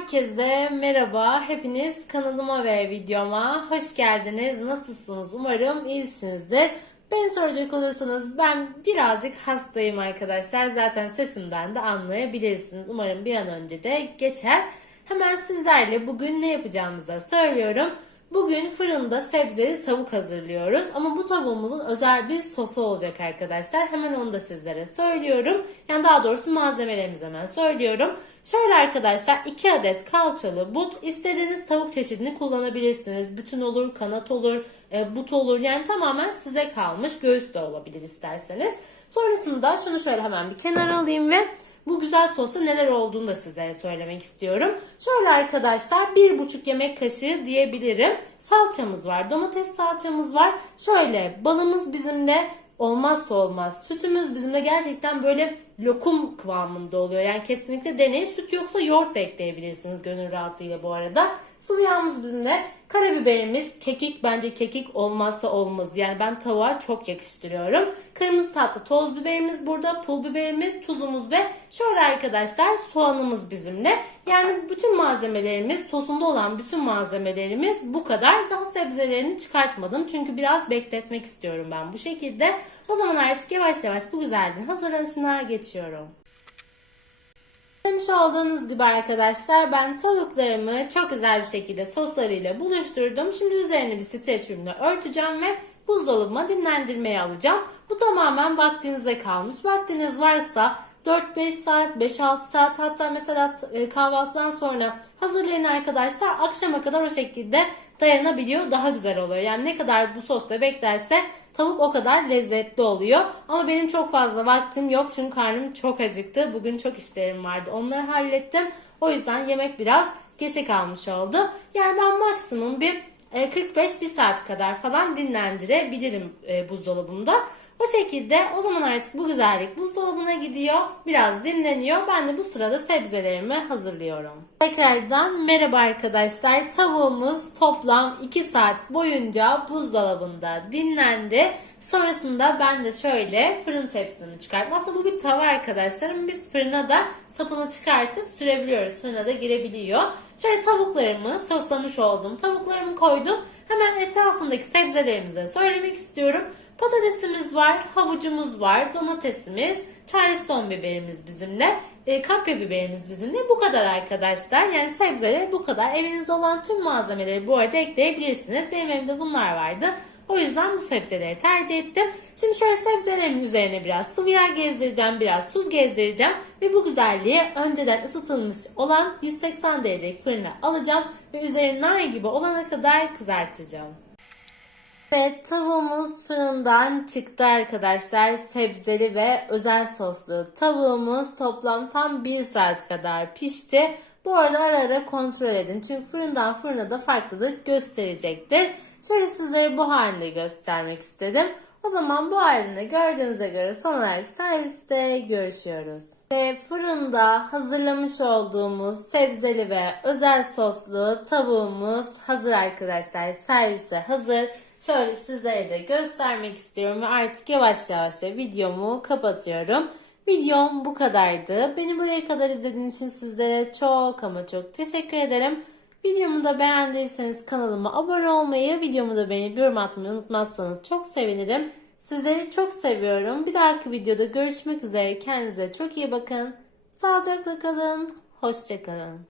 Herkese merhaba. Hepiniz kanalıma ve videoma hoş geldiniz. Nasılsınız? Umarım iyisinizdir. Beni soracak olursanız ben birazcık hastayım arkadaşlar. Zaten sesimden de anlayabilirsiniz. Umarım bir an önce de geçer. Hemen sizlerle bugün ne yapacağımızı söylüyorum. Bugün fırında sebzeli tavuk hazırlıyoruz. Ama bu tavuğumuzun özel bir sosu olacak arkadaşlar. Hemen onu da sizlere söylüyorum. Yani daha doğrusu malzemelerimizi hemen söylüyorum. Şöyle arkadaşlar 2 adet kalçalı but. istediğiniz tavuk çeşidini kullanabilirsiniz. Bütün olur, kanat olur, e, but olur. Yani tamamen size kalmış. Göğüs de olabilir isterseniz. Sonrasında şunu şöyle hemen bir kenara alayım ve bu güzel sosta neler olduğunu da sizlere söylemek istiyorum. Şöyle arkadaşlar bir buçuk yemek kaşığı diyebilirim. Salçamız var, domates salçamız var. Şöyle balımız bizimle olmazsa olmaz. Sütümüz bizimle gerçekten böyle lokum kıvamında oluyor. Yani kesinlikle deneyin. Süt yoksa yoğurt da ekleyebilirsiniz gönül rahatlığıyla bu arada. Sıvı yağımız bizimle. Karabiberimiz, kekik bence kekik olmazsa olmaz. Yani ben tavuğa çok yakıştırıyorum. Kırmızı tatlı toz biberimiz burada, pul biberimiz, tuzumuz ve şöyle arkadaşlar soğanımız bizimle. Yani bütün malzemelerimiz, sosunda olan bütün malzemelerimiz bu kadar. Daha sebzelerini çıkartmadım çünkü biraz bekletmek istiyorum ben bu şekilde. O zaman artık yavaş yavaş bu güzelliğin hazırlanışına geçiyorum. Demiş olduğunuz gibi arkadaşlar ben tavuklarımı çok güzel bir şekilde soslarıyla buluşturdum. Şimdi üzerine bir streç filmle örteceğim ve buzdolabıma dinlendirmeye alacağım. Bu tamamen vaktinize kalmış. Vaktiniz varsa 4-5 saat, 5-6 saat hatta mesela e, kahvaltıdan sonra hazırlayın arkadaşlar. Akşama kadar o şekilde dayanabiliyor. Daha güzel oluyor. Yani ne kadar bu sosla beklerse tavuk o kadar lezzetli oluyor. Ama benim çok fazla vaktim yok çünkü karnım çok acıktı. Bugün çok işlerim vardı. Onları hallettim. O yüzden yemek biraz geçe kalmış oldu. Yani ben maksimum bir 45 bir saat kadar falan dinlendirebilirim e, buzdolabımda. O şekilde o zaman artık bu güzellik buzdolabına gidiyor. Biraz dinleniyor. Ben de bu sırada sebzelerimi hazırlıyorum. Tekrardan merhaba arkadaşlar. Tavuğumuz toplam 2 saat boyunca buzdolabında dinlendi. Sonrasında ben de şöyle fırın tepsimi çıkarttım. Aslında bu bir tava arkadaşlarım. Biz fırına da sapını çıkartıp sürebiliyoruz. Fırına da girebiliyor. Şöyle tavuklarımı soslamış oldum. Tavuklarımı koydum. Hemen etrafındaki sebzelerimize söylemek istiyorum. Patatesimiz var, havucumuz var, domatesimiz, charleston biberimiz bizimle, e, kapya biberimiz bizimle. Bu kadar arkadaşlar. Yani sebzeler bu kadar. Evinizde olan tüm malzemeleri bu arada ekleyebilirsiniz. Benim evimde bunlar vardı. O yüzden bu sebzeleri tercih ettim. Şimdi şöyle sebzelerimin üzerine biraz sıvı yağ gezdireceğim, biraz tuz gezdireceğim. Ve bu güzelliği önceden ısıtılmış olan 180 derece fırına alacağım. Ve üzeri nar gibi olana kadar kızartacağım. Evet tavuğumuz fırından çıktı arkadaşlar. Sebzeli ve özel soslu tavuğumuz toplam tam 1 saat kadar pişti. Bu arada ara ara kontrol edin. Çünkü fırından fırına da farklılık gösterecektir. Şöyle sizlere bu halini göstermek istedim. O zaman bu halini gördüğünüze göre son olarak serviste görüşüyoruz. Ve fırında hazırlamış olduğumuz sebzeli ve özel soslu tavuğumuz hazır arkadaşlar. Servise hazır. Şöyle sizlere de göstermek istiyorum ve artık yavaş yavaş da videomu kapatıyorum. Videom bu kadardı. Beni buraya kadar izlediğiniz için sizlere çok ama çok teşekkür ederim. Videomu da beğendiyseniz kanalıma abone olmayı, videomu da beğenip yorum atmayı unutmazsanız çok sevinirim. Sizleri çok seviyorum. Bir dahaki videoda görüşmek üzere. Kendinize çok iyi bakın. Sağlıcakla kalın. Hoşçakalın.